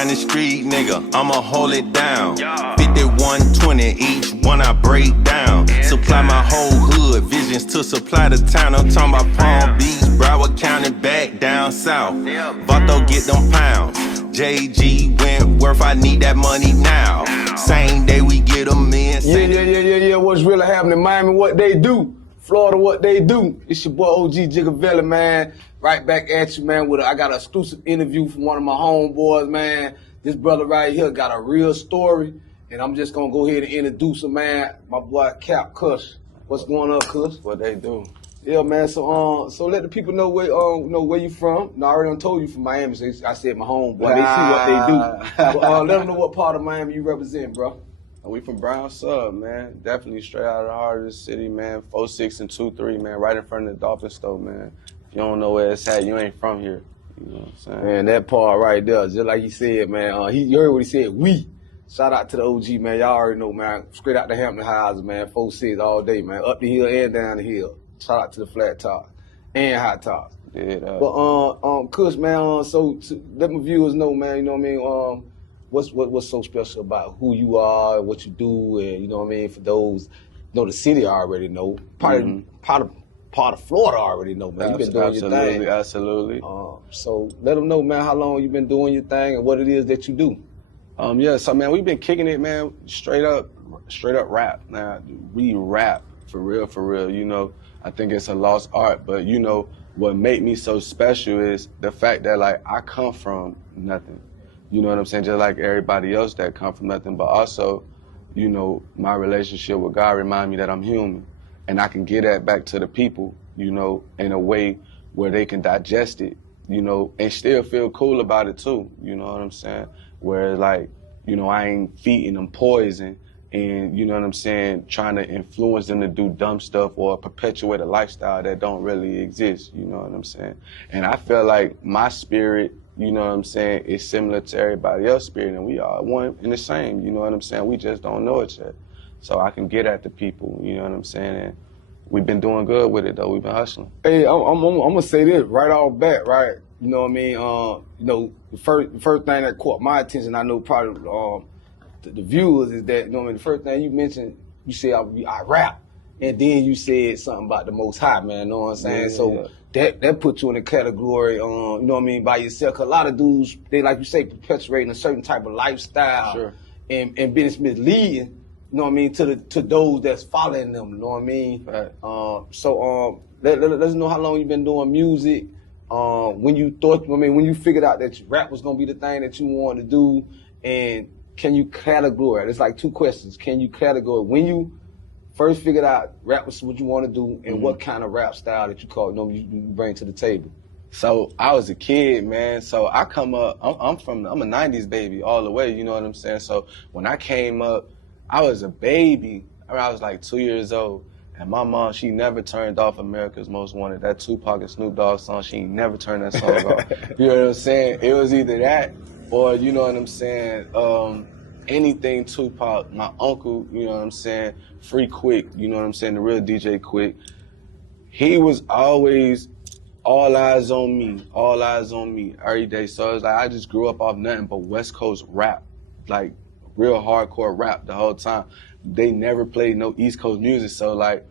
County street nigga, I'ma hold it down. 5120 each one I break down. Supply my whole hood, visions to supply the town. I'm talking about Palm Beach, Broward County, back down south. Vato get them pounds. JG Wentworth, I need that money now. Same day we get them in. Yeah. What's really happening in Miami? What they do? Florida, what they do? It's your boy OG Gigaveli, man. Right back at you, man. I got an exclusive interview from one of my homeboys, man. This brother right here got a real story, and I'm just gonna go ahead and introduce him, man. My boy Kapp Kush. What's going on, Kush? What they do? Yeah, man. So let the people know where you from. No, I already told you from Miami. So I said my homeboy. They see what they do. But, let them know what part of Miami you represent, bro. We from Brown Sub, man. Definitely straight out of the heart of the city, man. 46 and 23, man. Right in front of the Dolphin store, man. If you don't know where it's at, you ain't from here. You know what I'm saying? Man, that part right there, just like he said, man. You heard what he said. We. Shout out to the OG, man. Y'all already know, man. Straight out the Hampton houses, man. 46 all day, man. Up the hill and down the hill. Shout out to the flat top and high top. Yeah. But Kush, man. So let my viewers know, man. You know what I mean? What's so special about who you are, what you do, and you know what I mean? For those, you know, the city already know. Part of Florida already know, man. You've been doing your thing. Absolutely. So let them know, man, how long you've been doing your thing and what it is that you do. So man, we've been kicking it, man. Straight up rap. Now we rap for real. You know, I think it's a lost art, but you know what made me so special is the fact that like I come from nothing. You know what I'm saying? Just like everybody else that come from nothing, but also, you know, my relationship with God remind me that I'm human, and I can get that back to the people, you know, in a way where they can digest it, you know, and still feel cool about it too. You know what I'm saying? Where like, you know, I ain't feeding them poison and, you know what I'm saying, trying to influence them to do dumb stuff or perpetuate a lifestyle that don't really exist, you know what I'm saying? And I feel like my spirit, you know what I'm saying, is similar to everybody else's spirit, and we are one and the same, you know what I'm saying? We just don't know it yet. So I can get at the people, you know what I'm saying? And we've been doing good with it, though. We've been hustling. Hey, I'm gonna say this right off bat, right? You know what I mean? You know, the first thing that caught my attention, I know probably the viewers, is that, you know what I mean, the first thing you mentioned, you said I rap, and then you said something about the Most High, man, you know what I'm saying? Yeah, so that puts you in a category, you know what I mean, by yourself. 'Cause a lot of dudes, they, like you say, perpetuating a certain type of lifestyle. Sure. and being misleading, you know what I mean, to those that's following them, you know what I mean? Right. Let us know how long you've been doing music. When you thought, I mean, when you figured out that rap was gonna be the thing that you wanted to do, and can you categorize? It's like two questions. Can you categorize when you first figured out rap was what you want to do, and what kind of rap style that you bring to the table? So I was a kid, man. So I come up, I'm a 90s baby all the way, you know what I'm saying? So when I came up, I was a baby. I was like 2 years old. And my mom, she never turned off America's Most Wanted. That Tupac and Snoop Dogg song, she never turned that song off. You know what I'm saying? It was either that or, you know what I'm saying, anything Tupac. My uncle, you know what I'm saying, Free Quick, you know what I'm saying, the real DJ Quick. He was always all eyes on me every day. So it's like I just grew up off nothing but West Coast rap, like real hardcore rap the whole time. They never played no East Coast music, so like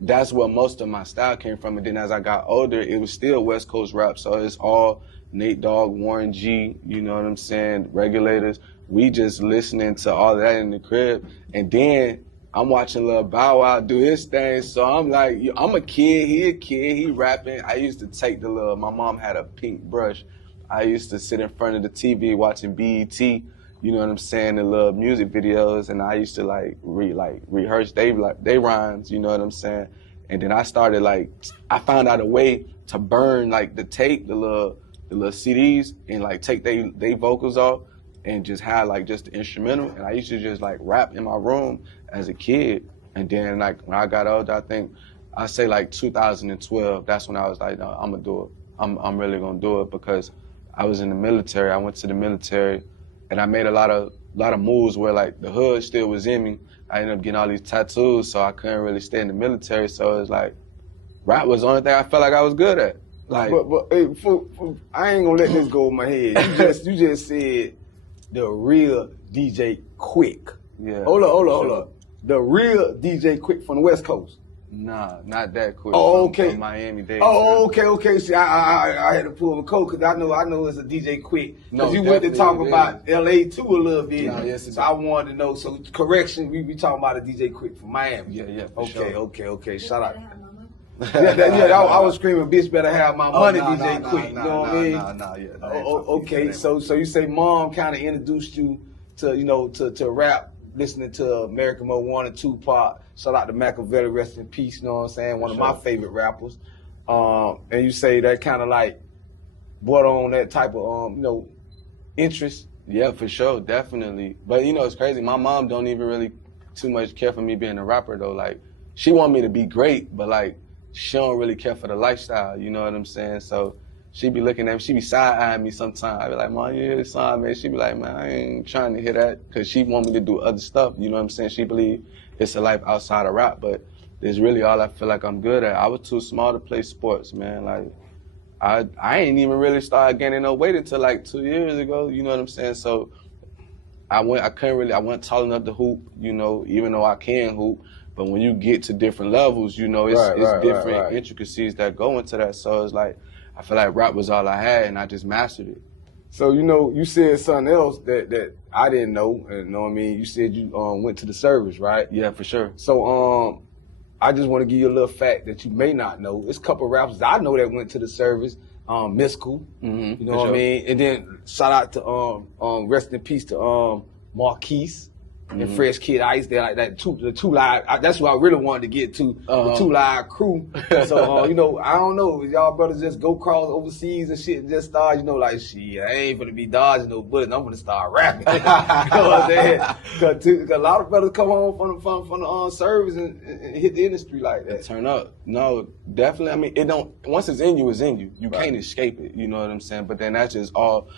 that's where most of my style came from. And then as I got older, it was still West Coast rap. So it's all Nate Dogg, Warren G, you know what I'm saying, Regulators. We just listening to all that in the crib. And then I'm watching Lil Bow Wow do his thing. So I'm like, I'm a kid, he rapping. I used to take my mom had a pink brush. I used to sit in front of the TV watching BET, you know what I'm saying, the little music videos, and I used to rehearse they rhymes, you know what I'm saying? And then I started I found out a way to burn the tape, the little CDs, and take they vocals off and just have just the instrumental. And I used to just rap in my room as a kid. And then when I got older, I think I say 2012, that's when I was like, no, I'm gonna do it. I'm really gonna do it, because I was in the military. I went to the military, and I made a lot of moves where the hood still was in me. I ended up getting all these tattoos, so I couldn't really stay in the military. So it was rap was the only thing I felt like I was good at. But hey, I ain't gonna let this go over my head. You just said the real DJ Quick. Yeah. Hold up. The real DJ Quick from the West Coast. Nah, not that quick. Oh, okay. From Miami-Dade. Oh, okay. See, I had to pull the code because I know it's a DJ Quick. Because No, you went to talk definitely, about LA too a little bit. Nah, yes, so I wanted to know. So correction, we talking about a DJ Quick from Miami. Yeah, for sure. Okay. Shout out. I was screaming, bitch better have my money, DJ Quick. You know what I mean? Okay. So you say mom kind of introduced you to rap, listening to American Mo 1 and 2 Tupac. Shout out to Machiavelli, rest in peace. You know what I'm saying? One of my favorite rappers. And you say that kind of like brought on that type of interest. Yeah, for sure, definitely. But it's crazy. My mom don't even really too much care for me being a rapper though. Like, she want me to be great, but like, she don't really care for the lifestyle. You know what I'm saying? So she be looking at me, she be side-eyeing me sometimes. I be like, Mom, you hear this song, man? She be like, man, I ain't trying to hear that, because she want me to do other stuff. You know what I'm saying? She believe it's a life outside of rap, but it's really all I feel like I'm good at. I was too small to play sports, man. Like, I ain't even really started gaining no weight until like 2 years ago. You know what I'm saying? So I wasn't tall enough to hoop, even though I can hoop. But when you get to different levels, it's different intricacies that go into that. So it's like, I feel like rap was all I had, and I just mastered it. So, you said something else that I didn't know, you know what I mean? You said you went to the service, right? Yeah, for sure. So, I just want to give you a little fact that you may not know. There's a couple of rappers I know that went to the service, Mystical, you know what I mean? And then shout out to, rest in peace to Marquise. And Fresh Kid Ice, they're like that the two live. That's what I really wanted to get to, the 2 Live crew. So I don't know, y'all brothers just go cross overseas and shit and just start, like shit. I ain't gonna be dodging no bullets. I'm gonna start rapping. You know what I'm saying? Cause a lot of brothers come home from the service and hit the industry like that. Turn up. No, definitely. I mean, it don't. Once it's in you, it's in you. You can't escape it. You know what I'm saying? But then that's just all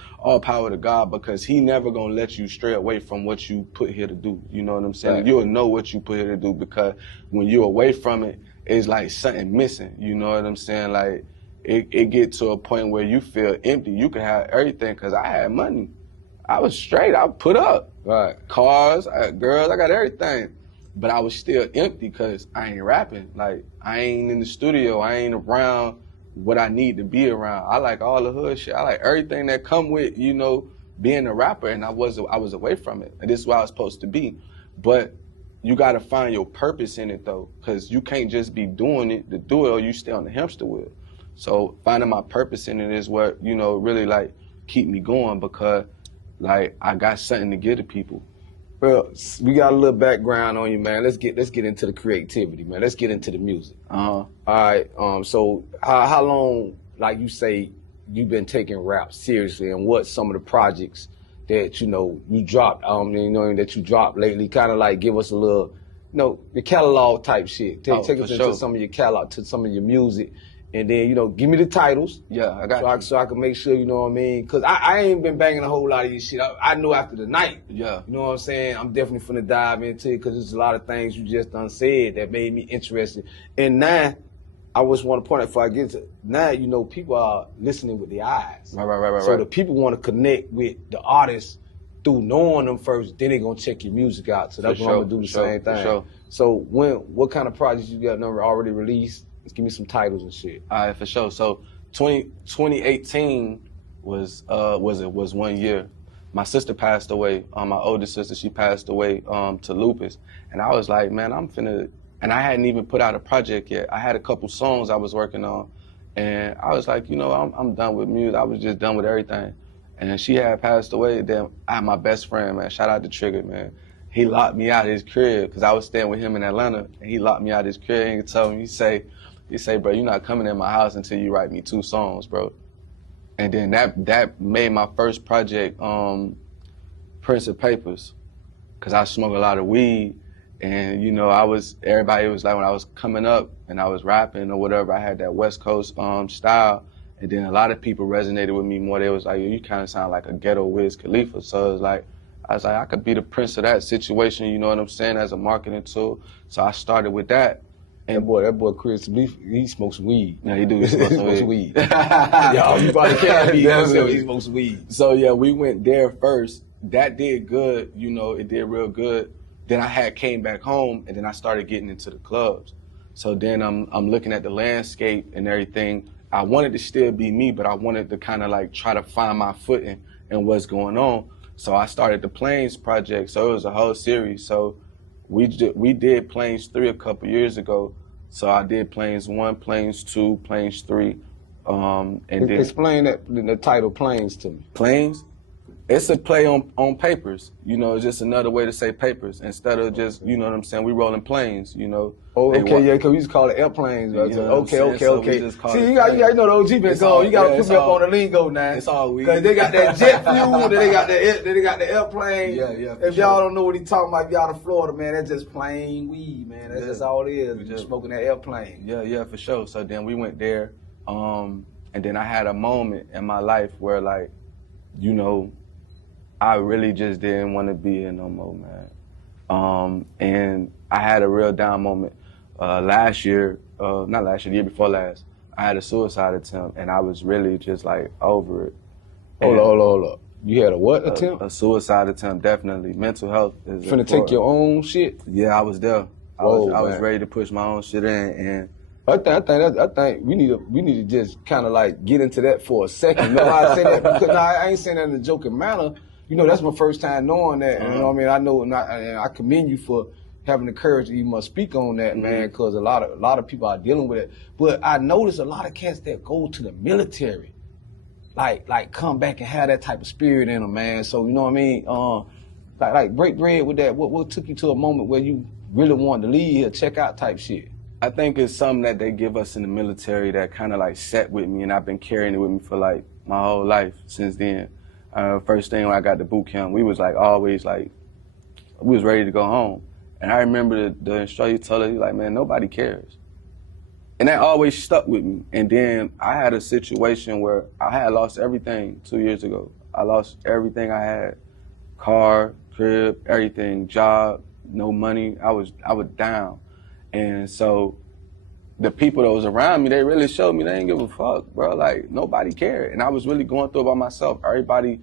power to God, because He never gonna let you stray away from what you put here to do. You know what I'm saying? Right. You'll know what you put here to do, because when you're away from it, it's like something missing. You know what I'm saying? Like it get to a point where you feel empty. You can have everything, because I had money. I was straight. I put up. Right. Cars, I had girls, I got everything. But I was still empty because I ain't rapping. Like, I ain't in the studio. I ain't around what I need to be around. I like all the hood shit. I like everything that come with, being a rapper, and I was away from it. And this is where I was supposed to be. But you got to find your purpose in it, though, because you can't just be doing it to do it, or you stay on the hamster wheel. So finding my purpose in it is what, really, like, keep me going, because, like, I got something to give to people. Well, we got a little background on you, man. Let's get into the creativity, man. Let's get into the music. All right. So how long, like you say, you've been taking rap seriously, and what some of the projects that you dropped, that you dropped lately? Kind of like give us a little, the catalog type shit. Take us into some of your catalog, to some of your music. And then, give me the titles. Yeah, I got you. So I can make sure, you know what I mean? Because I ain't been banging a whole lot of your shit. I know after the night. Yeah. You know what I'm saying? I'm definitely finna dive into it, because there's a lot of things you just done said that made me interested. And now, I just want to point out before I get to now, people are listening with their eyes. Right. So the people want to connect with the artists through knowing them first, then they're going to check your music out. So that's what I'm going to do the same thing. Sure. So what kind of projects you got already released? Give me some titles and shit. All right, for sure. So 2018 was 1 year. My sister passed away. My oldest sister, she passed away to lupus. And I was like, man, and I hadn't even put out a project yet. I had a couple songs I was working on. And I was like, I'm done with music. I was just done with everything. And she had passed away. Then I had my best friend, man. Shout out to Trigger, man. He locked me out of his crib, because I was staying with him in Atlanta. And he locked me out of his crib, and he told me, he say, bro, you're not coming in my house until you write me 2 songs, bro. And then that made my first project, Prince of Papers, because I smoked a lot of weed. And, everybody was like, when I was coming up and I was rapping or whatever, I had that West Coast style. And then a lot of people resonated with me more. They was like, you kind of sound like a ghetto Wiz Khalifa. So I was like, I could be the prince of that situation, you know what I'm saying, as a marketing tool. So I started with that. And that boy Chris, he smokes weed. Yeah, he do. He smokes weed. Y'all, you probably can't be. He smokes weed. So yeah, we went there first, that did good, you know, it did real good. Then I came back home, and then I started getting into the clubs. So then I'm looking at the landscape and everything. I wanted to still be me, but I wanted to kind of like try to find my footing and what's going on. So I started the Planes project. So it was a whole series. So we did Planes 3 a couple years ago. So I did Planes 1, Planes 2, Planes 3. And then Explain the title Planes to me. Planes, it's a play on papers. You know, it's just another way to say papers. Instead of just, you know what I'm saying, we rolling planes, you know. Oh, okay, yeah, because we used to call it airplanes. You know Okay. See, you know the OG been gone. You got to put me up on the lingo now. It's all we. Because they got that jet fuel, then they got the airplane. Yeah. If y'all don't know what he talking about, y'all in Florida, man, that's just plain weed, man. That's just all it is. We just smoking that airplane. Yeah, for sure. So then we went there, and then I had a moment in my life where, like, you know, I really just didn't want to be here no more, man. And I had a real down moment last year, the year before last. I had a suicide attempt, and I was really just like over it. Hold up. You had a what attempt? A suicide attempt, definitely. Mental health is finna take your own shit? Yeah, I was there. I was ready to push my own shit in, and I think we need to just kind of like get into that for a second. You know why I say that? Because I ain't saying that in a joking manner. You know, that's my first time knowing that. You know what I mean? I know, and I commend you for having the courage to even speak on that, man, because a lot of people are dealing with it. But I noticed a lot of cats that go to the military, like come back and have that type of spirit in them, man. So, you know what I mean? Like break bread with that. What took you to a moment where you really wanted to leave here, check out type shit? I think it's something that they give us in the military that kind of like set with me, and I've been carrying it with me for like my whole life since then. First thing when I got to boot camp, we was like always like, we was ready to go home. And I remember the instructor told us, like, man, nobody cares. And that always stuck with me. And then I had a situation where I had lost everything 2 years ago. I lost everything I had, car, crib, everything, job, no money. I was down. And so the people that was around me, they really showed me they didn't give a fuck, bro. Like, nobody cared. And I was really going through it by myself. Everybody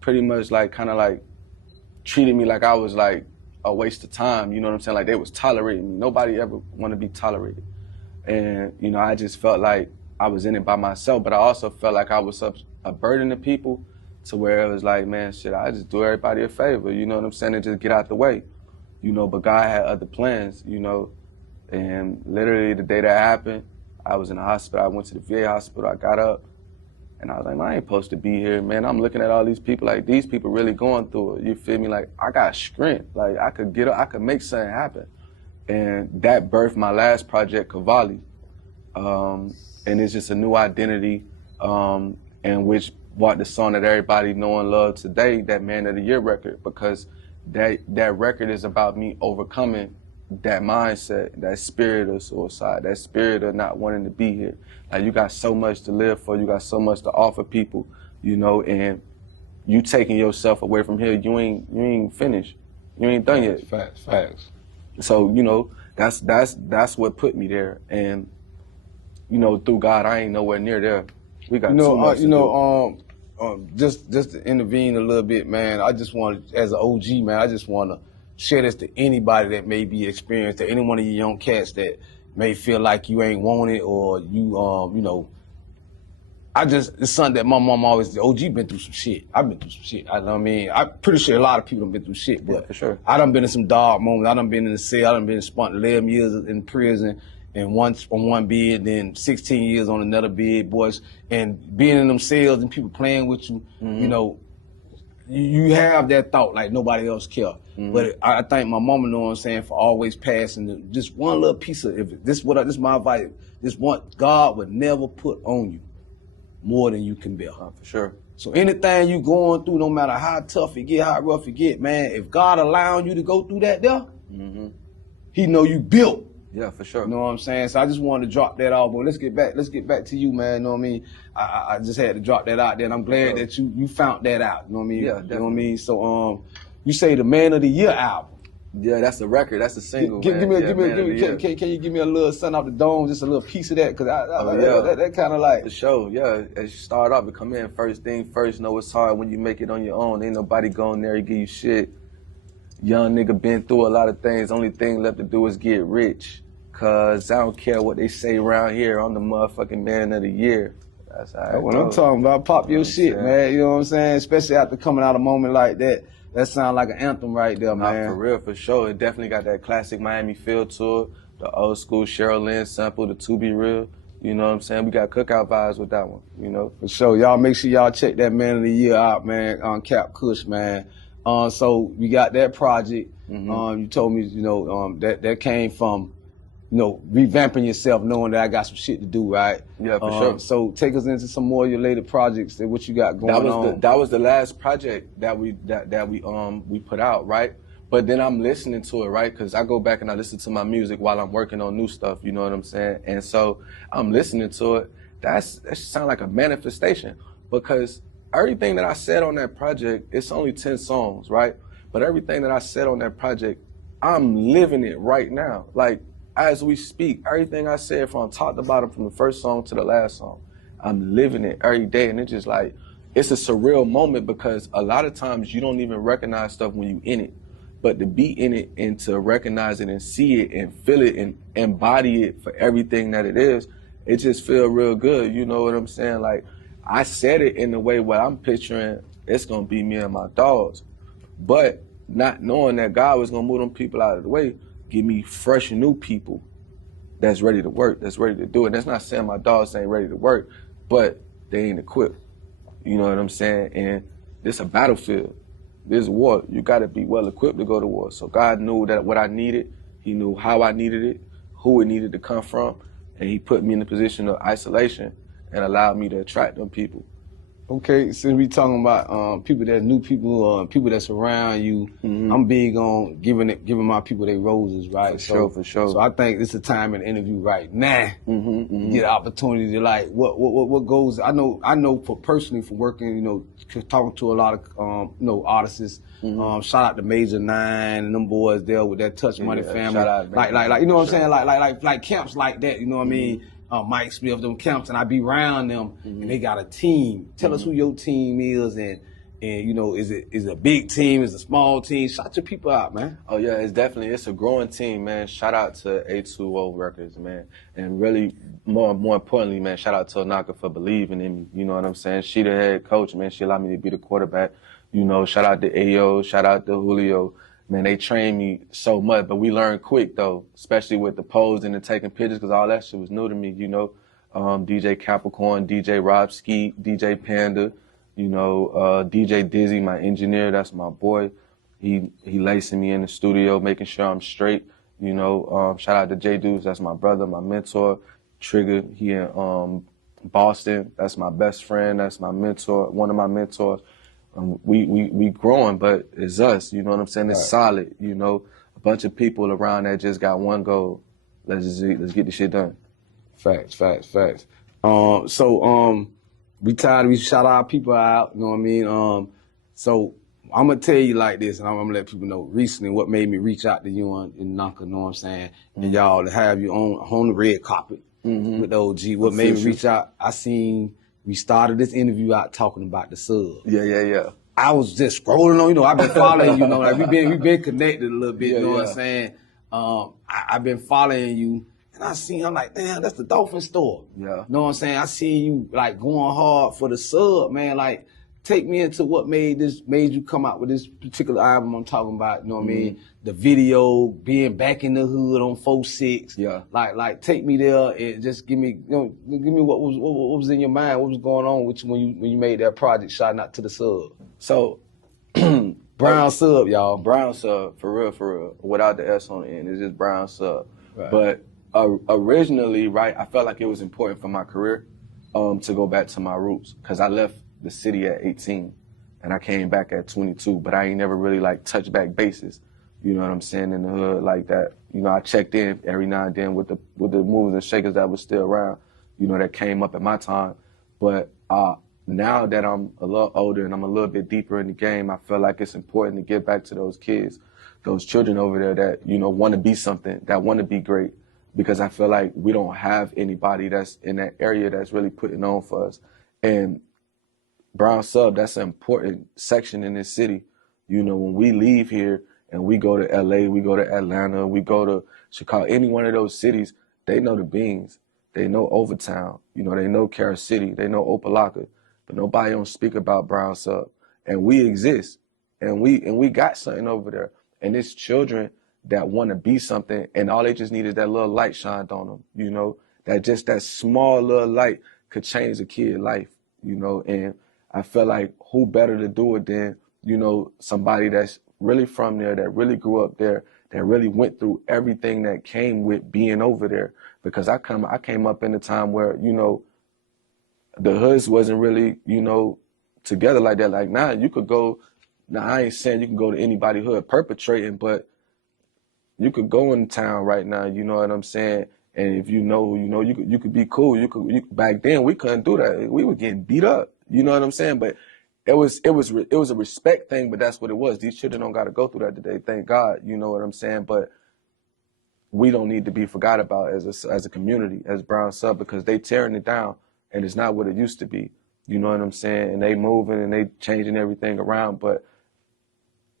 pretty much like kind of like treated me like I was like a waste of time, you know what I'm saying? Like they was tolerating me. Nobody ever want to be tolerated. And, you know, I just felt like I was in it by myself, but I also felt like I was a burden to people to where it was like, man, shit, I just do everybody a favor, you know what I'm saying, and just get out the way, you know, but God had other plans, you know, and literally the day that happened, I was in the hospital. I went to the VA hospital. I got up, and I was like, man, I ain't supposed to be here, man. I'm looking at all these people, like, these people really going through it. You feel me? Like, I got strength. Like, I could get up, I could make something happen. And that birthed my last project, Gigaveli. And it's just a new identity, and which brought the song that everybody know and love today, that Man of the Year record, because that record is about me overcoming that mindset, that spirit of suicide, that spirit of not wanting to be here. Like, you got so much to live for, you got so much to offer people, you know, and you taking yourself away from here, you ain't finished. You ain't done yet. Facts. So, you know, that's what put me there. And, you know, through God, I ain't nowhere near there. We got too much to do. Just to intervene a little bit, man, I just want, as an OG, man, I just want to share this to anybody that may be experienced, to any one of you young cats that may feel like you ain't want it, or you, you know, it's something that my mom always, the OG been through some shit. I've been through some shit. I know what I mean? I'm pretty sure a lot of people have been through shit, but yeah, for sure. I done been in some dark moments. I done been in the cell. I done been spent 11 years in prison, and once on one bed, then 16 years on another bed, boys. And being in them cells and people playing with you, you know, you have that thought like nobody else care. But I thank my mama, know what I'm saying, for always passing just one little piece of, if this is my advice, this one, God would never put on you more than you can bear. For sure. So anything you going through, no matter how tough it get, how rough it get, man, if God allowing you to go through that there, he know you built. Yeah, for sure. You know what I'm saying? So I just wanted to drop that off, but let's get back to you, man. You know what I mean? I just had to drop that out there, and I'm glad that you found that out. You know what I mean? Yeah, definitely. You know what I mean? So you say the Man of the Year album. Yeah, that's the record. That's the single. Can you give me a little something off the dome, just a little piece of that? Cause that kind of like for sure. Yeah, as you start off, and come in first thing first. Know it's hard when you make it on your own. Ain't nobody going there to give you shit. Young nigga been through a lot of things. Only thing left to do is get rich. Cause I don't care what they say around here. I'm the motherfucking man of the year. That's how what I'm talking about. Pop your shit, man. You know what I'm saying? Especially after coming out a moment like that. That sounds like an anthem right there, man. For real, for sure. It definitely got that classic Miami feel to it. The old school Cheryl Lynn sample, the To Be Real. You know what I'm saying? We got cookout vibes with that one, you know? For sure. Y'all make sure y'all check that Man of the Year out, man, on Kapp Kush, man. So we got that project. You told me, you know, that came from, you know, revamping yourself, knowing that I got some shit to do, right? Yeah, for sure. So take us into some more of your later projects and what you got going on. That was the last project that we put out, right? But then I'm listening to it, right? Because I go back and I listen to my music while I'm working on new stuff, you know what I'm saying? And so I'm listening to it. That sounds like a manifestation, because everything that I said on that project, it's only 10 songs, right? But everything that I said on that project, I'm living it right now. Like, as we speak, everything I said from top to bottom, from the first song to the last song, I'm living it every day. And it's just like, it's a surreal moment, because a lot of times you don't even recognize stuff when you in it. But to be in it and to recognize it and see it and feel it and embody it for everything that it is, it just feel real good. You know what I'm saying? Like, I said it in the way what I'm picturing, it's gonna be me and my dogs. But not knowing that God was gonna move them people out of the way, give me fresh new people that's ready to work, that's ready to do it. That's not saying my dogs ain't ready to work, but they ain't equipped. You know what I'm saying? And this a battlefield. This war. You gotta be well equipped to go to war. So God knew that what I needed, He knew how I needed it, who it needed to come from, and He put me in a position of isolation and allowed me to attract them people. Okay, since we talking about people that new people, people that's around you, I'm big on giving my people their roses, right? For sure. So I think it's the time in the interview right now. Get an opportunity to like what goes. I know for personally for working, you know, talking to a lot of you know, artists. Shout out to Major 9 and them boys there with that Touch Money family. Shout out, like you know what I'm saying? Like camps like that. You know what I mean? Mike Smith, them camps, and I be around them, and they got a team. Tell us who your team is, and you know, is it a big team, is it a small team? Shout your people out, man. Oh yeah, it's a growing team, man. Shout out to A2O Records, man, and really more importantly, man, shout out to Onaka for believing in me. You know what I'm saying? She the head coach, man. She allowed me to be the quarterback. You know, shout out to Ayo, shout out to Julio. Man, they trained me so much, but we learned quick though, especially with the posing and taking pictures, because all that shit was new to me, you know. DJ Capricorn, DJ Rob Skeet, DJ Panda, you know, DJ Dizzy, my engineer, that's my boy. He lacing me in the studio, making sure I'm straight, you know. Shout out to J Deuce, that's my brother, my mentor. Trigger, he in Boston, that's my best friend, that's my mentor, one of my mentors. We growing, but it's us, you know what I'm saying? It's solid, you know, a bunch of people around that just got one goal. Let's get the shit done. Facts. We shout our people out, you know what I mean? So I'm gonna tell you like this, and I'm gonna let people know recently what made me reach out to you in Naka, you know what I'm saying? And y'all to have you on the red carpet with the OG. What made me reach out, I seen we started this interview out talking about the sub. Yeah. I was just scrolling on, you know, I've been following you, know, like we been connected a little bit, you know what I'm saying? I've been following you, and I'm like, damn, that's the Dolphin store. Yeah. You know what I'm saying? I seen you like going hard for the sub, man. Like, take me into what made you come out with this particular album I'm talking about, you know what I mean? The video, being back in the hood on 4-6. Yeah. Like take me there and just give me what was in your mind, what was going on with you when you made that project, Shouting Out to the Sub. So Brown Sub, y'all. Brown Sub, for real, without the S on the end. It's just Brown Sub. Right. But originally, right, I felt like it was important for my career to go back to my roots, because I left the city at 18 and I came back at 22, but I ain't never really like touched back bases. You know what I'm saying, in the hood like that. You know, I checked in every now and then with the movers and shakers that was still around, you know, that came up at my time. But now that I'm a little older and I'm a little bit deeper in the game, I feel like it's important to give back to those kids, those children over there that, you know, want to be something, that want to be great, because I feel like we don't have anybody that's in that area that's really putting on for us. And Brown Sub, that's an important section in this city. You know, when we leave here and we go to LA, we go to Atlanta, we go to Chicago, any one of those cities, they know the beans. They know Overtown, you know, they know Carol City, they know Opelika, but nobody don't speak about Brown Sub. And we exist, and we got something over there. And it's children that want to be something, and all they just need is that little light shined on them, you know, that small little light could change a kid's life, you know. And I feel like who better to do it than, you know, somebody that's really from there, that really grew up there, that really went through everything that came with being over there. Because I came up in a time where, you know, the hoods wasn't really, you know, together like that. Like now you could go, now I ain't saying you can go to anybody hood perpetrating, but you could go in town right now, you know what I'm saying? And if you know, you could be cool. You could back then we couldn't do that. We were getting beat up. You know what I'm saying? But it was a respect thing, but that's what it was. These children don't got to go through that today. Thank God. You know what I'm saying? But we don't need to be forgot about as a community, as Brown Sub, because they tearing it down and it's not what it used to be. You know what I'm saying? And they moving and they changing everything around, but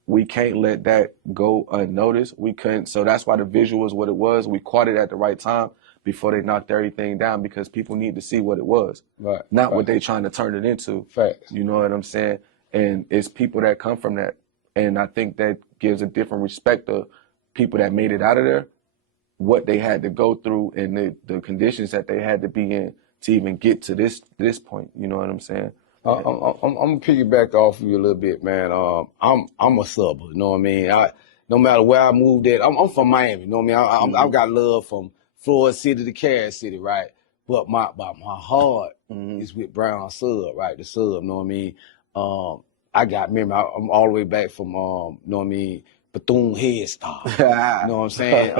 we can't let that go unnoticed. We couldn't. So that's why the visual was what it was. We caught it at the right time before they knocked everything down, because people need to see what it was, Right. not what they trying to turn it into. Facts. You know what I'm saying? And it's people that come from that. And I think that gives a different respect of people that made it out of there, what they had to go through, and the conditions that they had to be in to even get to this point. You know what I'm saying? I'm gonna piggyback off of you a little bit, man. I'm a subber, you know what I mean? No matter where I moved at, I'm from Miami, you know what I mean? I've got love from Florida City to Carol City, right? But my heart is with Brown Sub, right? The Sub, you know what I mean? I got memory. I'm all the way back from, you know what I mean? Bethune Head Start. You know what I'm saying?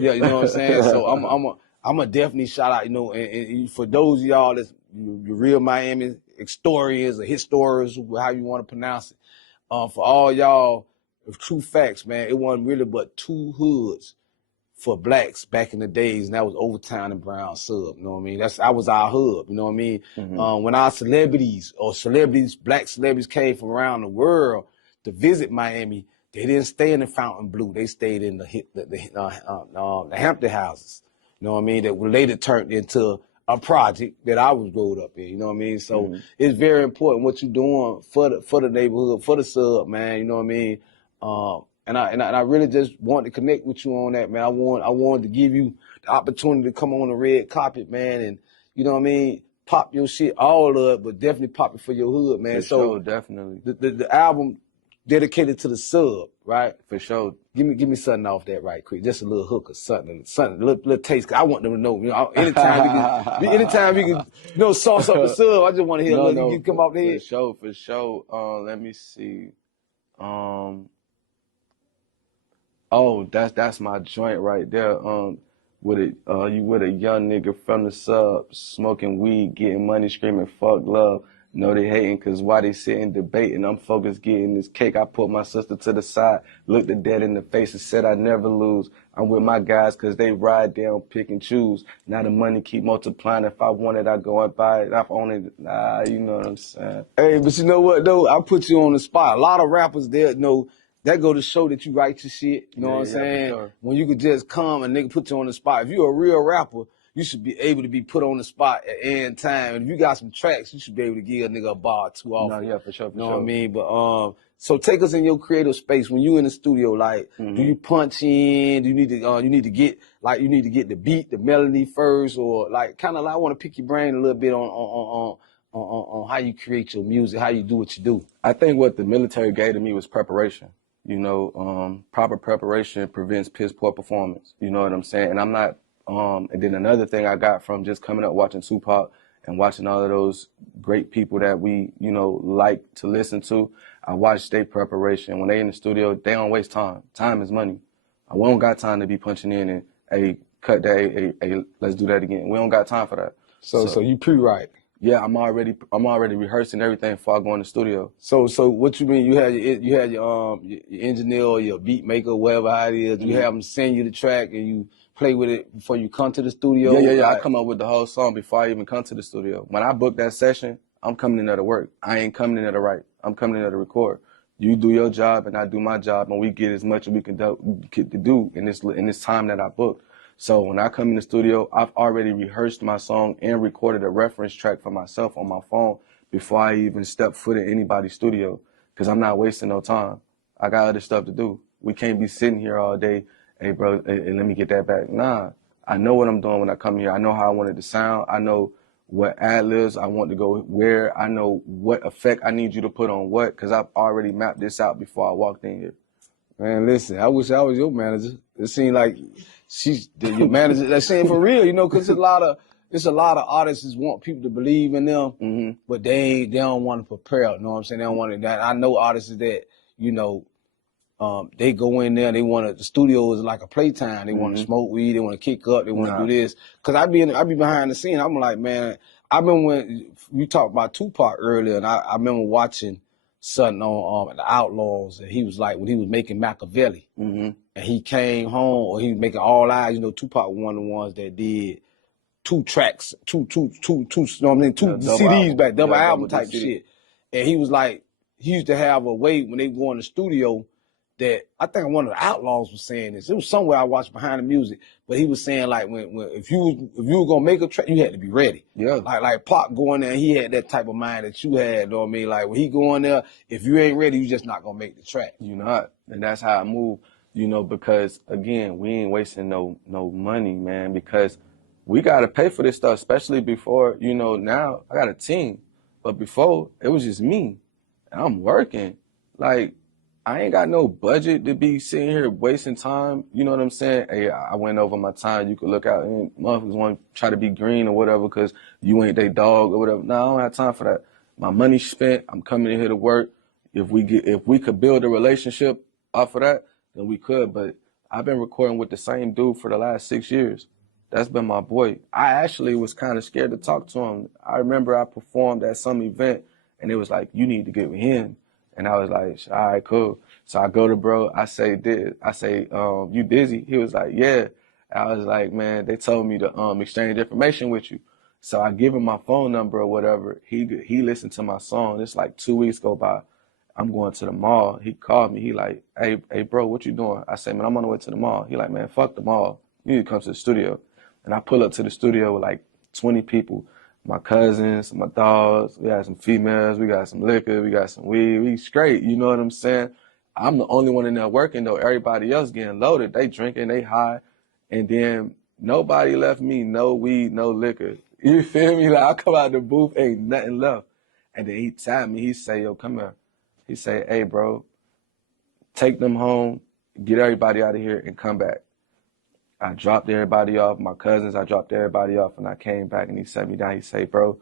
Yeah, you know what I'm saying? So I'm a definitely shout out, you know, and for those of y'all that's you real Miami historians or historians, how you want to pronounce it. For all y'all, true facts, man, it wasn't really but two hoods for blacks back in the days, and that was Overtown and Brown Sub. You know what I mean? That was our hub. You know what I mean? When our black celebrities came from around the world to visit Miami, they didn't stay in the Fontainebleau. They stayed in the Hampton houses. You know what I mean? That were later turned into a project that I was growing up in. You know what I mean? So it's very important what you're doing for the neighborhood, for the sub, man. You know what I mean? And I really just wanted to connect with you on that, man. I wanted to give you the opportunity to come on the red carpet, man, and you know what I mean, pop your shit, all of it, but definitely pop it for your hood, man. For sure, definitely. The album dedicated to the sub, right? For sure. Give me something off that right quick, just a little hook or something, little taste. 'Cause I want them to know, you know, anytime we can, you know, sauce up the sub. I just want to hear a little. You come off the head. For sure. Let me see. Oh, that's my joint right there. You with a young nigga from the sub, smoking weed, getting money, screaming fuck love. No, they hating, cause why they sitting debating? I'm focused getting this cake. I put my sister to the side, looked the dead in the face and said I never lose. I'm with my guys cause they ride down, pick and choose. Now the money keep multiplying. If I want it, I go and buy it. If I own it, you know what I'm saying? Hey, but you know what though? I put you on the spot. A lot of rappers there know that go to show that you write your shit. You know what I'm saying? Sure. When you could just come and nigga put you on the spot. If you're a real rapper, you should be able to be put on the spot at any time. And if you got some tracks, you should be able to give a nigga a bar or two off. No, yeah, for sure. You know what I mean? But so take us in your creative space when you in the studio. Like, do you punch in? Do you need to get the beat, the melody first, or like kind of like I want to pick your brain a little bit on how you create your music, how you do what you do. I think what the military gave to me was preparation. You know, proper preparation prevents piss poor performance. You know what I'm saying? And I'm not. And then another thing I got from just coming up watching Tupac and watching all of those great people that we, you know, like to listen to, I watched their preparation. When they in the studio, they don't waste time. Time is money. We don't got time to be punching in and, hey, cut that, hey, let's do that again. We don't got time for that. So you pre-write? Yeah, I'm already rehearsing everything before I go in the studio. So what you mean? You had your engineer or your beat maker, whatever how it is. You have them send you the track and you play with it before you come to the studio. Yeah. I come up with the whole song before I even come to the studio. When I book that session, I'm coming in there to work. I ain't coming in there to write. I'm coming in there to record. You do your job and I do my job, and we get as much as we can do in this time that I booked. So when I come in the studio, I've already rehearsed my song and recorded a reference track for myself on my phone before I even step foot in anybody's studio, because I'm not wasting no time. I got other stuff to do. We can't be sitting here all day, hey bro, hey, let me get that back. Nah, I know what I'm doing when I come here. I know how I want it to sound. I know what ad-libs I want to go where. I know what effect I need you to put on what, because I've already mapped this out before I walked in here. Man, listen, I wish I was your manager. It seemed like your manager. That's saying for real, you know, because it's a lot of artists want people to believe in them, but they don't want to prepare. You know what I'm saying? They don't want to. I know artists that, you know, they go in there, the studio is like a playtime. They want to smoke weed, they want to kick up, they want to do this. Cause I be behind the scene. I'm like, man, I remember when you talked about Tupac earlier, and I remember watching something on the Outlaws, and he was like, when he was making Machiavelli, and he came home, or he was making All Eyes, you know, Tupac was one of the ones that did two tracks, two, you know what I mean, two CDs back, double album type shit. And he was like, he used to have a way when they go in the studio that, I think one of the Outlaws was saying this. It was somewhere I watched behind the music, but he was saying like, when if you were gonna make a track, you had to be ready. Yeah. Like Pac going there, he had that type of mind that you had. You know what I mean? Like when he going there, if you ain't ready, you just not gonna make the track. You not, and that's how I move. You know, because again, we ain't wasting no money, man. Because we gotta pay for this stuff, especially before. You know, now I got a team, but before it was just me, and I'm working. Like, I ain't got no budget to be sitting here wasting time. You know what I'm saying? Hey, I went over my time. You could look out and motherfuckers want to try to be green or whatever because you ain't they dog or whatever. No, I don't have time for that. My money's spent. I'm coming in here to work. If we could build a relationship off of that, then we could. But I've been recording with the same dude for the last 6 years. That's been my boy. I actually was kind of scared to talk to him. I remember I performed at some event and it was like, you need to get with him. And I was like, all right, cool. So I go to bro, I say, you busy? He was like, yeah. I was like, man, they told me to exchange information with you. So I give him my phone number or whatever. He listened to my song. It's like 2 weeks go by. I'm going to the mall. He called me. He like, hey, bro, what you doing? I say, man, I'm on the way to the mall. He like, man, fuck the mall. You need to come to the studio. And I pull up to the studio with like 20 people. My cousins, my dogs, we got some females, we got some liquor, we got some weed, we straight, you know what I'm saying? I'm the only one in there working though. Everybody else getting loaded. They drinking, they high. And then nobody left me no weed, no liquor. You feel me? Like I come out the booth, ain't nothing left. And then he tapped me, he say, yo, come here. He say, hey bro, take them home, get everybody out of here and come back. I dropped everybody off, my cousins, I dropped everybody off, and I came back and he sat me down. He said, bro,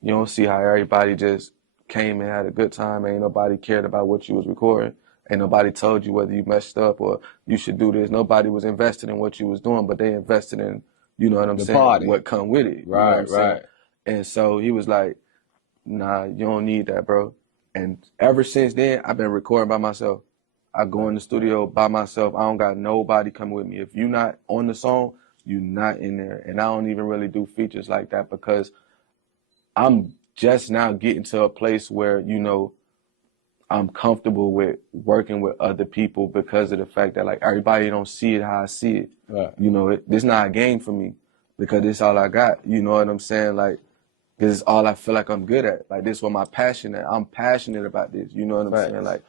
you don't see how everybody just came and had a good time. Ain't nobody cared about what you was recording. Ain't nobody told you whether you messed up or you should do this. Nobody was invested in what you was doing, but they invested in, you know what I'm saying, party. What come with it. Right, right. And so he was like, nah, you don't need that, bro. And ever since then, I've been recording by myself. I go in the studio by myself. I don't got nobody coming with me. If you're not on the song, you're not in there. And I don't even really do features like that because I'm just now getting to a place where, you know, I'm comfortable with working with other people because of the fact that, like, everybody don't see it how I see it. Right. You know, this not a game for me because this all I got. You know what I'm saying? Like, this is all I feel like I'm good at. Like, this is what my passion is. I'm passionate about this. You know what I'm saying? Like,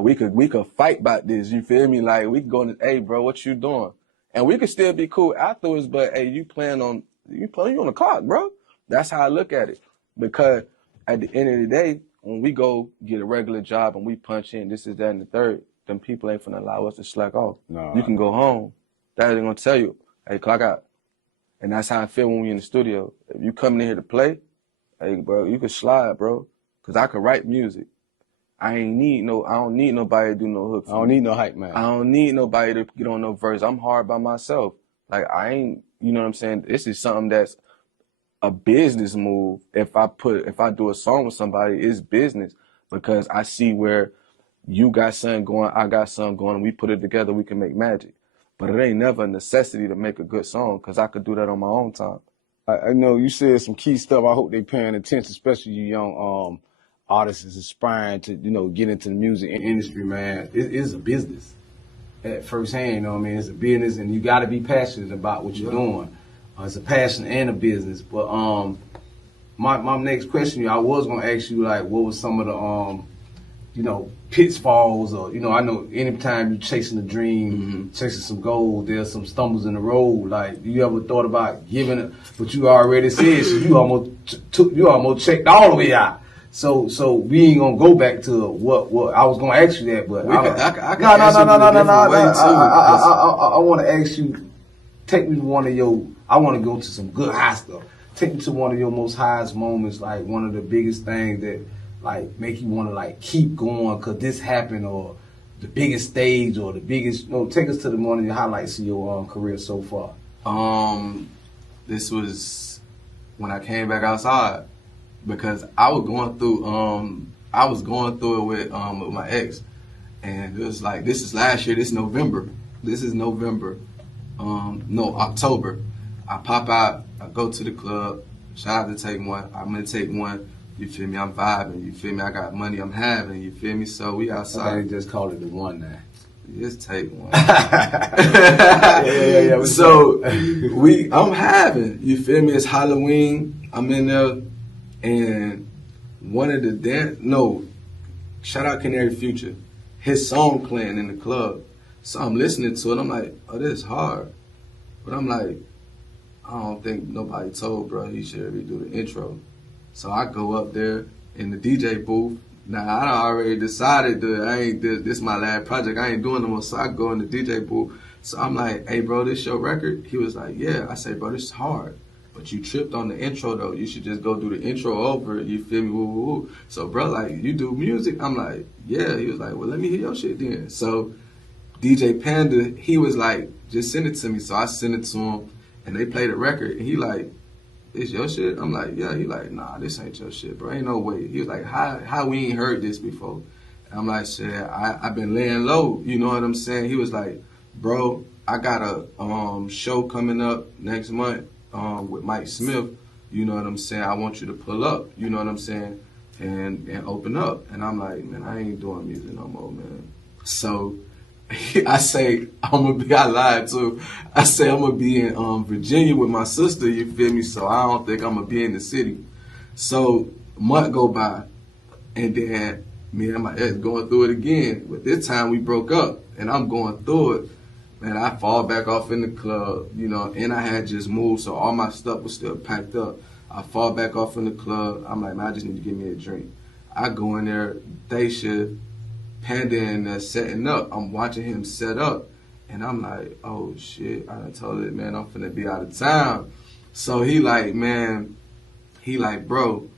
we could fight about this. You feel me? Like, we could go into, hey, bro, what you doing? And we could still be cool afterwards, but, hey, you on the clock, bro. That's how I look at it. Because at the end of the day, when we go get a regular job and we punch in, this is that and the third, them people ain't finna allow us to slack off. No. You can go home. That ain't gonna tell you, hey, clock out. And that's how I feel when we in the studio. If you coming in here to play, hey, bro, you can slide, bro. Because I can write music. I don't need nobody to do no hook for me. I don't need no hype, man. I don't need nobody to get on no verse. I'm hard by myself. Like, I ain't, you know what I'm saying? This is something that's a business move. If I do a song with somebody, it's business because I see where you got something going, I got something going, and we put it together, we can make magic. But it ain't never a necessity to make a good song because I could do that on my own time. I know you said some key stuff. I hope they paying attention, especially you young artists is aspiring to, get into the music industry, man. It is a business at first hand, you know what I mean? It's a business and you got to be passionate about what you're doing. It's a passion and a business. But my next question, I was going to ask you, like, what was some of the, pitfalls or, I know anytime you're chasing a dream, chasing some goals, there's some stumbles in the road. Like, you ever thought about giving it, but you already said, so you almost checked all the way out. So we ain't gonna go back to what I was gonna ask you that, but I want to ask you. Take me to one of your. I want to go to some good high stuff. Take me to one of your most highest moments, like one of the biggest things that like make you want to like keep going because this happened, or the biggest stage, or the biggest. Take us to one of the highlights of your career so far. This was when I came back outside. Because I was going through it with my ex, and it was like, this is last year, this is November. October. I pop out, I go to the club, shout out to Take One. I'm gonna take one, you feel me, I'm vibing, you feel me, I got money I'm having, you feel me, so we outside. I just call it the one now. Just take one. yeah. So I'm having, you feel me, it's Halloween, I'm in there. And one of the shout out Canary Future, his song playing in the club. So I'm listening to it, I'm like, oh, this is hard. But I'm like, I don't think nobody told bro he should redo the intro. So I go up there in the DJ booth. Now I already decided that this my last project, I ain't doing no more. So I go in the DJ booth. So I'm like, hey bro, this your record? He was like, yeah. I say, bro, this is hard. But you tripped on the intro though. You should just go do the intro over. You feel me? Woo, woo, woo. So bro, like, you do music? I'm like, yeah. He was like, well, let me hear your shit then. So DJ Panda, he was like, just send it to me. So I sent it to him, and they played the record. And he like, it's your shit? I'm like, yeah. He like, nah, this ain't your shit, bro. Ain't no way. He was like, how we ain't heard this before? And I'm like, shit, I've been laying low. You know what I'm saying? He was like, bro, I got a show coming up next month. With Mike Smith, you know what I'm saying? I want you to pull up, you know what I'm saying? And open up. And I'm like, man, I ain't doing music no more, man. So I say, I lied too. I say I'm gonna be in Virginia with my sister, you feel me? So I don't think I'm gonna be in the city. So a month go by, and then me and my ex going through it again. But this time we broke up, and I'm going through it. Man, I fall back off in the club, and I had just moved, so all my stuff was still packed up. I fall back off in the club. I'm like, man, I just need to get me a drink. I go in there, day shift, Panda in there setting up. I'm watching him set up, and I'm like, oh shit, I done told it, man, I'm finna be out of town. So he like, bro,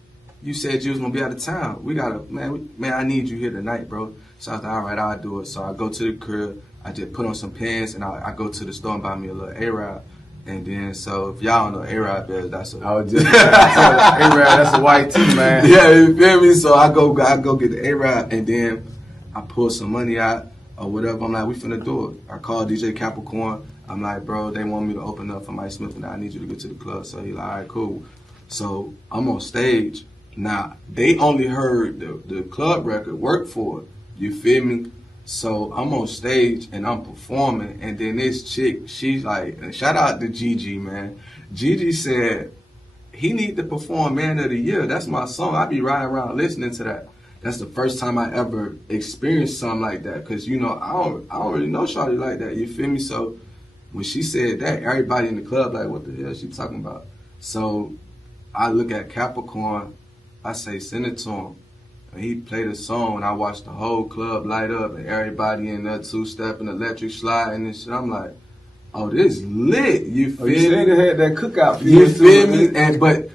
you said you was gonna be out of town. We gotta, man, I need you here tonight, bro. So I was like, all right, I'll do it. So I go to the crib. I just put on some pants, and I go to the store and buy me a little A-Rod. And then, so if y'all don't know A-Rod, that's a A-Rod, that's a white tee, man. Yeah, you feel me? So I go get the A-Rod, and then I pull some money out or whatever. I'm like, we finna do it. I call DJ Kapp Kush. I'm like, bro, they want me to open up for Mike Smith, and I need you to go to the club. So he like, all right, cool. So I'm on stage. Now, they only heard the club record, Work For It. You feel me? So I'm on stage and I'm performing, and then this chick, she's like, and shout out to Gigi, man. Gigi said, he need to perform Man of the Year. That's my song. I be riding around listening to that. That's the first time I ever experienced something like that. Cause I don't really know shawty like that. You feel me? So when she said that, everybody in the club like, what the hell is she talking about? So I look at Capricorn, I say, send it to him. And he played a song, and I watched the whole club light up, and everybody in there two-stepping, electric sliding and shit. I'm like, oh, this lit. You feel me? You said they had that cookout. You feel me? But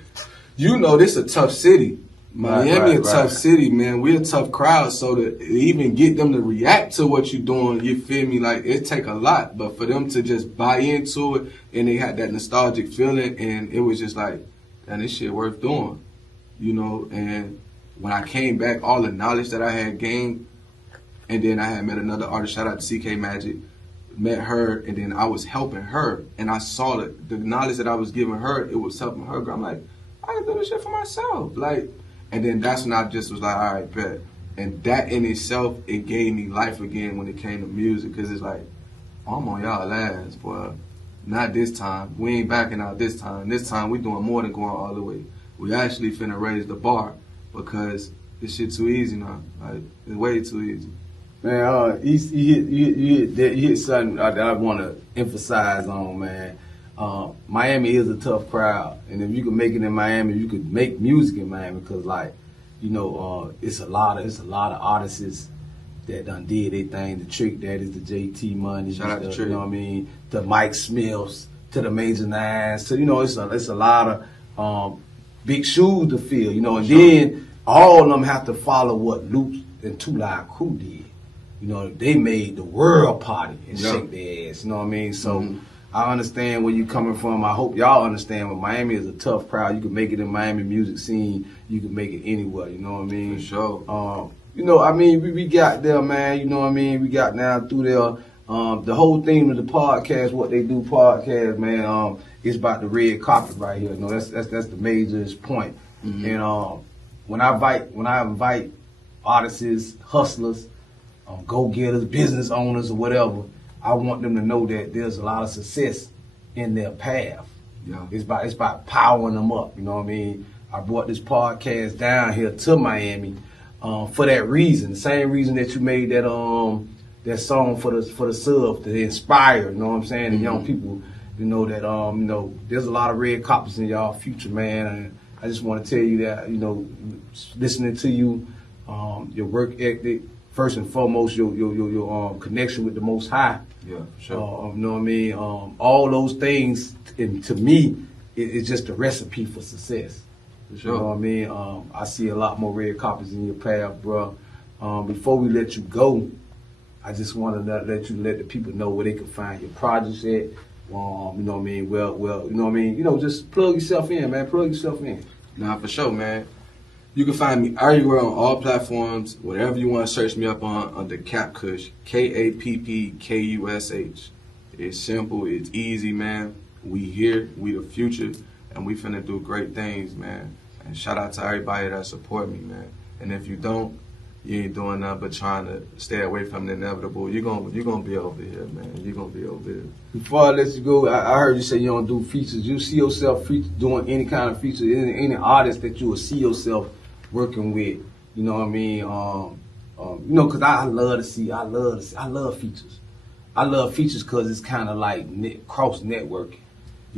this a tough city. Miami a tough city, man. We a tough crowd, so to even get them to react to what you're doing, you feel me? Like, it take a lot. But for them to just buy into it, and they had that nostalgic feeling, and it was just like, and this shit worth doing, you know. And when I came back, all the knowledge that I had gained, and then I had met another artist, shout out to CK Magic, met her, and then I was helping her, and I saw that the knowledge that I was giving her, it was helping her grow. I'm like, I can do this shit for myself, like, and then that's when I just was like, all right, bet. And that in itself, it gave me life again when it came to music, because it's like, I'm on y'all ass, boy. Not this time. We ain't backing out this time. This time we doing more than going all the way. We actually finna raise the bar, because this shit too easy now. Like, it's way too easy. Man, you hit something that I want to emphasize on, man. Miami is a tough crowd, and if you can make it in Miami, you could make music in Miami, because, like, you know, it's a lot of artists that done did their thing. The Trick Daddies, the JT Money, Shout out to Trick. You know what I mean? The Mike Smiths, to the Major Nines. So, you know, it's a lot of big shoes to fill, you know, and then all of them have to follow what Luke and Two Live Crew did. You know, they made the world party and shake their ass, you know what I mean? So I understand where you're coming from. I hope y'all understand, but Miami is a tough crowd. You can make it in Miami music scene. You can make it anywhere, you know what I mean? For sure. You know, I mean, we got there, man, you know what I mean? We got down through there. The whole theme of the podcast, what they do podcast, man, is about the red carpet right here. You know, that's the majorest point. And when I invite artists, hustlers, go-getters, business owners, or whatever, I want them to know that there's a lot of success in their path. Yeah. It's about powering them up, you know what I mean? I brought this podcast down here to Miami for that reason, the same reason that you made that song for the sub, to inspire, you know what I'm saying, the young people, you know, that you know, there's a lot of red carpets in y'all future, man. And I just want to tell you that, you know, listening to you, your work ethic, first and foremost, your connection with the Most High. Yeah, for sure. You know what I mean? All those things, and to me, it's just a recipe for success. For sure. You know what I mean? I see a lot more red carpets in your path, bro. Before we let you go, I just want to let the people know where they can find your projects at. You know what I mean? Well, you know what I mean? You know, just plug yourself in, man. Plug yourself in. Nah, for sure, man. You can find me everywhere on all platforms, whatever you want to search me up on, under Kapp Kush, KAPPKUSH. It's simple, it's easy, man. We here, we the future, and we finna do great things, man. And shout out to everybody that support me, man. And if you don't, you ain't doing nothing but trying to stay away from the inevitable. You're gonna be over here, man. You're gonna be over here. Before I let you go, I heard you say you don't do features. You see yourself doing any kind of feature, any artist that you will see yourself working with, you know what I mean? You know, cause I love features. I love features cause it's kind of like cross networking.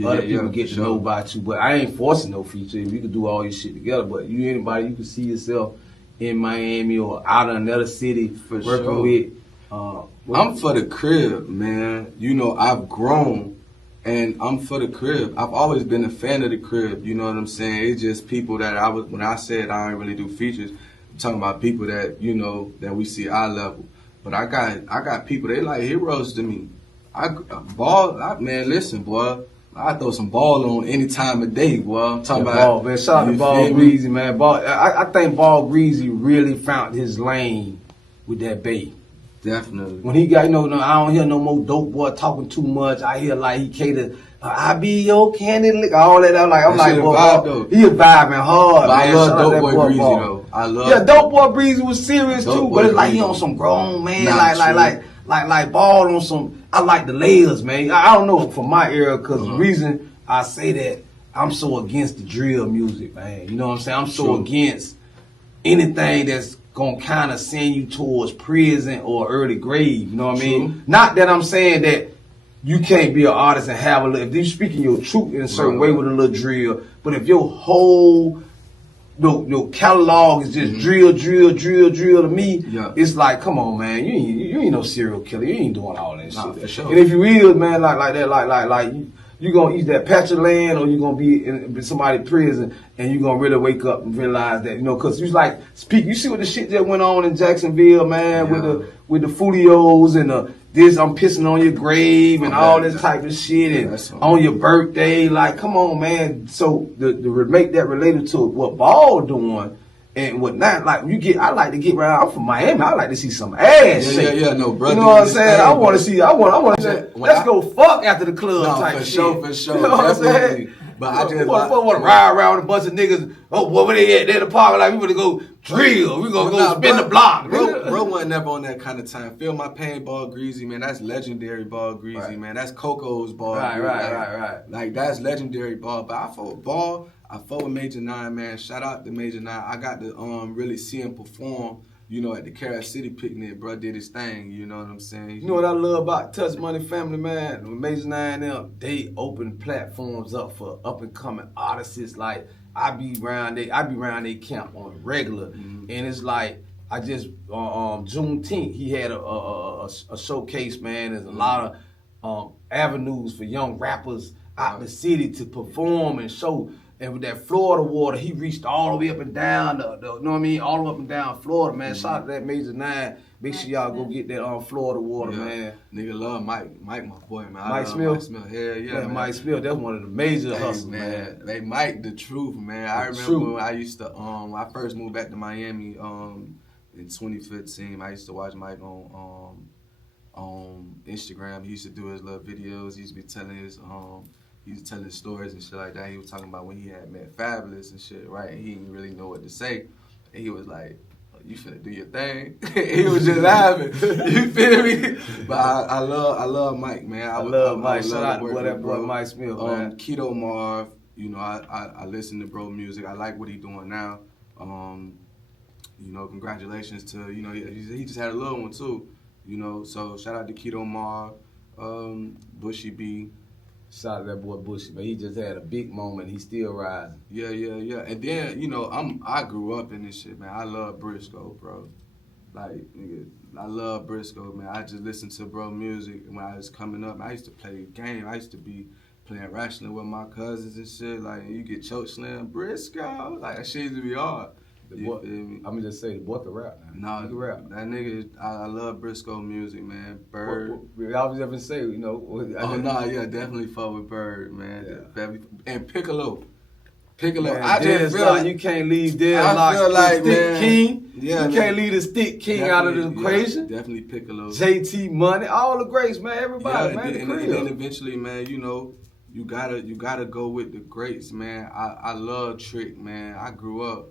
Other people get to know about you, but I ain't forcing no feature. You can do all your shit together, but you can see yourself in Miami or out of another city working with. I'm for the crib, man. You know, I've grown. And I'm for the crib. I've always been a fan of the crib, you know what I'm saying? It's just people that when I said I don't really do features, I'm talking about people that, you know, that we see eye level. But I got people, they like heroes to me. Man, listen, boy. I throw some ball on any time of day, boy. I'm talking about Ball, man. Shout out to Ball Greasy, man. I think Ball Greasy really found his lane with that bait. Definitely. When he got, you know, I don't hear no more dope boy talking too much. I hear like he cater, I be your candy lick, all that. I'm like, boy, he a vibing hard. But man. I love Dope Boy Breezy though. I love. Yeah, Dope Boy Breezy was serious too, but it's like he on some grown man, like Ball on some. I like the layers, man. I don't know for my era, cause the reason I say that, I'm so against the drill music, man. You know what I'm saying? I'm so against anything that's gonna kind of send you towards prison or early grave, you know what I mean? Not that I'm saying that you can't be an artist and have a little, if you're speaking your truth in a certain way with a little drill, but if your whole your catalog is just drill to me, it's like, come on, man, you ain't no serial killer, you ain't doing all that shit. For sure. And if you is, man, like that, you gonna eat that patch of land, or you gonna be in somebody's prison, and you gonna really wake up and realize that, you know, cause you like you see what the shit that went on in Jacksonville, man, with the Fulios and this I'm pissing on your grave and all this type of shit and on your birthday. Like, come on, man. So the make that related to what Ball doing. And what not, like, I like to get around, I'm from Miami, I like to see some ass shit. Yeah, no, brother. You know what I'm saying? I want to see, let's go fuck after the club type for shit. For sure. You know what I'm saying? But I just want to ride around with a bunch of niggas. Oh, boy, where they at? They're in the park. Like, we want to go drill. We gonna go spin the block. Bro wasn't never on that kind of time. Feel My Pain Ball Greasy, man. That's legendary Ball Greasy, man. That's Coco's Ball. Right. Like, that's legendary Ball. But I fought with Ball. I fought with Major 9, man. Shout out to Major 9. I got to really see him perform, you know, at the Carrot City picnic. Bro did his thing, you know what I'm saying? You know what I love about Touch Money Family, man? With Major 9 them, they open platforms up for up and coming artists. Like, I be around they camp on the regular. And it's like, I just Juneteenth, he had a showcase, man. There's a lot of avenues for young rappers out the city to perform and show. And with that Florida water, he reached all the way up and down, you know what I mean? All the way up and down Florida, man. Shout out to that Major 9. Make sure y'all go get that Florida water, man. Nigga love Mike. Mike, my boy, man. Mike Smith? Yeah, man. Mike Smith, that's one of the major hustlers, man. They Mike the truth, man. I remember when I used to, when I first moved back to Miami in 2015, I used to watch Mike on Instagram. He used to do his little videos. He used to be telling his stories and shit like that. He was talking about when he had met Fabulous and shit, right? And he didn't really know what to say. And he was like, oh, you finna do your thing? He was just laughing. You feel me? But I love Mike, man. I love Mike. Shout out to that boy Mike Smith, man. Keto Marv, you know, I listen to bro music. I like what he doing now. You know, congratulations to, you know, he just had a little one too. You know, so shout out to Keto Marv, Bushy B. Shout out to that boy Bushy, man. He just had a big moment. He's still rising. Yeah. And then, you know, I grew up in this shit, man. I love Briscoe, bro. Like, nigga, I love Briscoe, man. I just listened to bro music when I was coming up. I used to play game. I used to be playing wrestling with my cousins and shit. Like, you get choke slam, Briscoe. Like, that shit used to be hard. I'm gonna just say the boy can rap now. Nah, he can rap. That nigga, I love Briscoe music, man. Bird. I always ever say, you know. Definitely fuck with Bird, man. Yeah. And Piccolo. Man, I just feel like you can't leave there. I feel like, Stick man. King. Yeah, you can't leave the Stick King out of the equation. Definitely Piccolo. JT Money, all the greats, man. Everybody, man. And then eventually, man, you know, you gotta go with the greats, man. I love Trick, man. I grew up.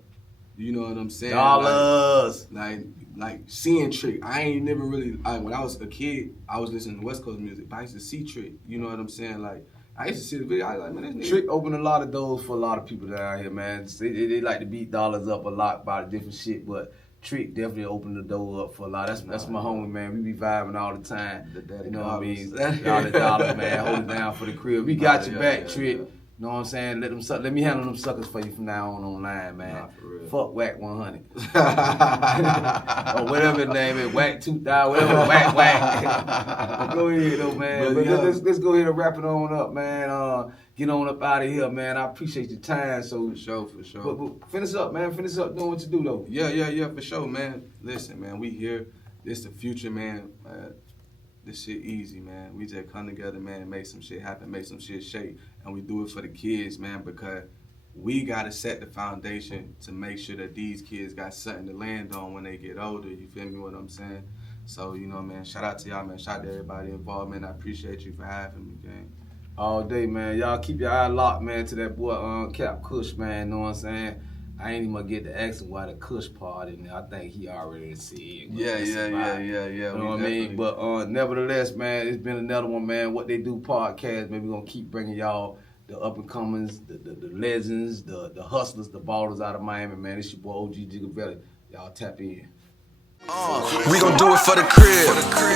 You know what I'm saying? Dollars. Like seeing Trick. I ain't never really, when I was a kid, I was listening to West Coast music, but I used to see Trick. You know what I'm saying? Like, I used to see the video, I was like, man, this nigga. Trick opened a lot of doors for a lot of people down here, man. They like to beat Dollars up a lot by the different shit, but Trick definitely opened the door up for a lot. That's my homie, man. We be vibing all the time. You know what I mean? All the dollars, man. Hold it down for the crib. We got your back, Trick. Yeah. Know what I'm saying? Let me handle them suckers for you from now on online, man. Nah, for real. Fuck Whack 100. Or whatever his name is, Whack 2000, whatever, Whack. Go ahead though, man. But let's go ahead and wrap it on up, man. Get on up out of here, man. I appreciate your time. So For sure. But finish up, man. Finish up doing what you do though. Yeah, for sure, man. Listen, man, we here. This the future, man. This shit easy, man. We just come together, man, make some shit happen, make some shit shake. And we do it for the kids, man, because we got to set the foundation to make sure that these kids got something to land on when they get older. You feel me what I'm saying? So, you know, man, shout out to y'all, man. Shout out to everybody involved, man. I appreciate you for having me, gang. All day, man. Y'all keep your eye locked, man, to that boy Kapp Kush, man. Know what I'm saying? I ain't even gonna get to ask him why the Kush part in there. I think he already see it. Yeah. You know what I mean? But nevertheless, man, it's been another one, man. What They Do podcast, man. We're gonna keep bringing y'all the up and comings, the legends, the hustlers, the ballers out of Miami, man. It's your boy OG Gigaveli. Y'all tap in. We gon' do it for the crib.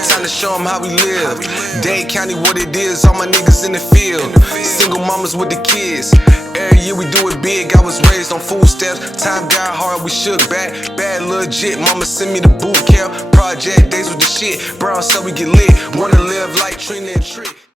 Time to show them how we live. Dade County, what it is, all my niggas in the field. Single mamas with the kids. Every year we do it big. I was raised on food stamps. Time got hard, we shook back. Bad legit. Mama sent me to boot camp. Project days with the shit. Brown so we get lit. Wanna live like Trina and Trick.